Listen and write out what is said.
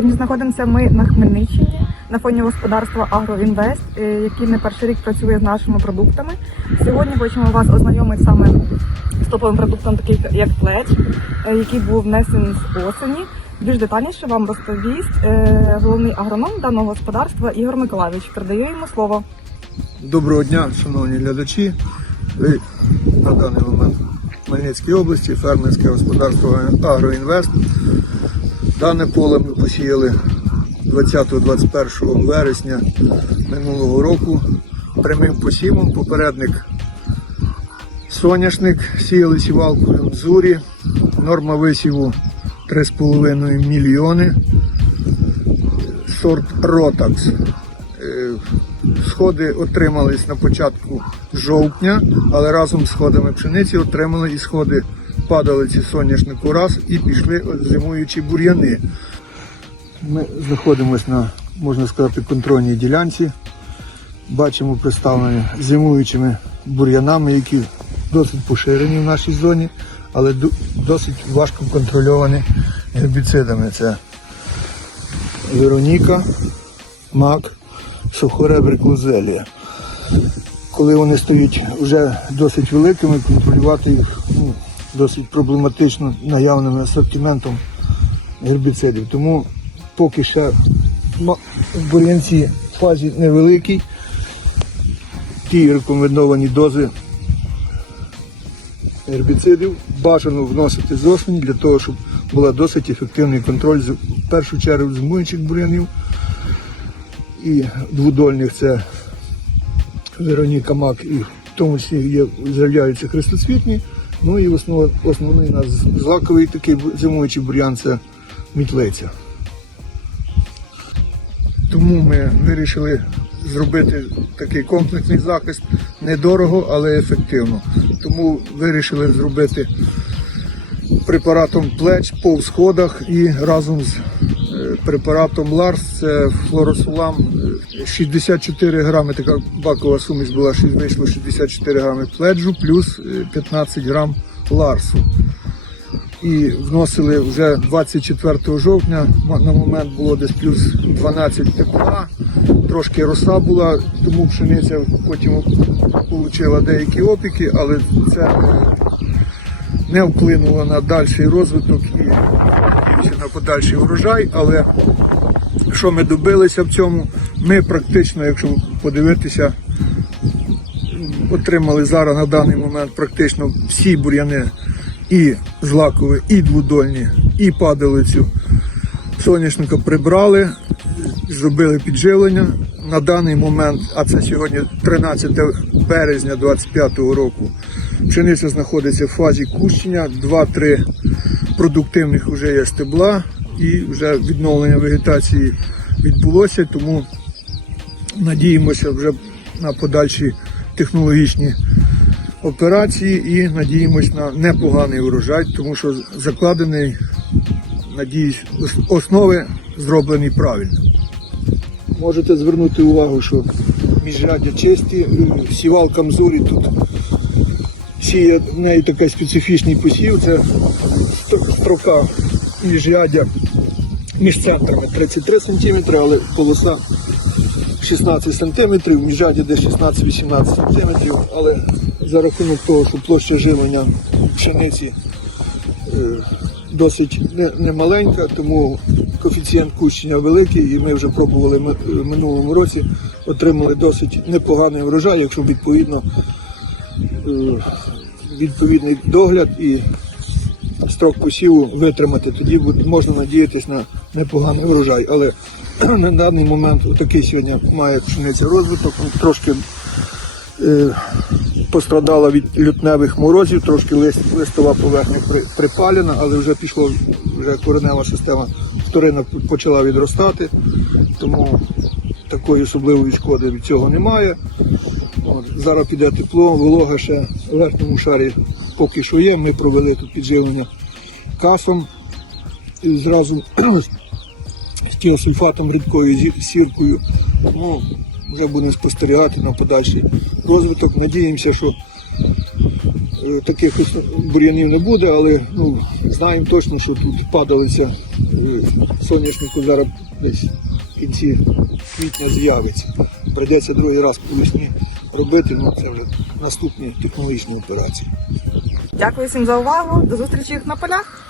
Сьогодні знаходимося ми на Хмельниччині на фоні господарства Агроінвест, е, який не перший рік працює з нашими продуктами. Сьогодні хочемо вас ознайомити саме з топовим продуктом, такий як плеч, е, який був внесений з осені. Більш детальніше вам розповість е, головний агроном даного господарства Ігор Миколайович. Передаю йому слово. Доброго дня, шановні глядачі. Ви на даний момент в Хмельницькій області, фермерське господарство Агроінвест. Дане поле ми посіяли 20-21 вересня минулого року прямим посівом. Попередник соняшник, сіяли сівалкою Мзурі. Норма висіву 3,5 мільйони. Сорт Ротакс. Е, Сходи отримались на початку жовтня, але разом з сходами пшениці отримали і сходи падалиці соняшнику раз і пішли зимуючі бур'яни. Ми знаходимося на, можна сказати, контрольній ділянці. Бачимо представлені зимуючими бур'янами, які досить поширені в нашій зоні, але досить важко контрольовані гербіцидами. Це Вероніка, мак, сухоребри клузелія. Коли вони стають вже досить великими, контролювати їх досить проблематично наявним асортиментом гербіцидів. Тому поки ще в бур'янці фазі невеликій, ті рекомендовані дози гербіцидів бажано вносити з осені для того, щоб була досить ефективний контроль в першу чергу зимуючих бур'янів і двудольних це Вероніка Мак, і в тому числі є, з'являються хрестоцвітні. Ну і основ, основний нас злаковий такий зимуючий бур'ян це мітлиця. Тому ми вирішили зробити такий комплексний захист недорого, але ефективно. Тому вирішили зробити препаратом плеч по всходах і разом з препаратом Ларс, це флоросулам, е, 64 грами, така бакова суміш була, вийшло 64 грами пледжу, плюс е, 15 грам Ларсу. І вносили вже 24 жовтня, на момент було десь плюс 12 тепла, трошки роса була, тому пшениця потім отримала деякі опіки, але це не вплинуло на дальший розвиток і подальший урожай. Але що ми добилися в цьому? Ми практично, якщо подивитися, отримали зараз на даний момент практично всі бур'яни і злакові, і двудольні, і падалицю соняшника прибрали, зробили підживлення. На даний момент, а це сьогодні 13 березня 2025 року, пшениця знаходиться в фазі кущення, 2-3 продуктивних вже є стебла і вже відновлення вегетації відбулося, тому надіємося вже на подальші технологічні операції і надіємось на непоганий урожай, тому що закладений, надіюсь, основи зроблені правильно. Можете звернути увагу, що міжрядя чисті, сівалка Мзурі тут сіє в неї такий специфічний посів, це стро- строка міжрядя між центрами. 33 см, але полоса 16 см, міжрядя десь 16-18 см, але за рахунок того, що площа живлення пшениці е, досить не- немаленька, тому коефіцієнт кущення великий, і ми вже пробували в минулому році, отримали досить непоганий врожай, якщо відповідно відповідний догляд і строк посіву витримати, тоді можна надіятися на непоганий врожай. Але на даний момент такий сьогодні має пшениця розвиток, трошки е, пострадала від лютневих морозів, трошки лист, листова поверхня при- припалена, але вже пішло, вже коренева система вторинок почала відростати, тому такої особливої шкоди від цього немає. От, зараз піде тепло, волога ще в верхньому шарі поки що є. Ми провели тут підживлення касом і зразу з тіосульфатом рідкою сіркою. Ну, вже будемо спостерігати на подальший розвиток. Надіємося, що е, таких бур'янів не буде, але ну, Знаємо точно, що тут падалиця е, соняшнику зараз десь в кінці квітня з'явиться. Прийдеться другий раз по весні робити, ну це вже наступні технологічні операції. Дякую всім за увагу. До зустрічі на полях.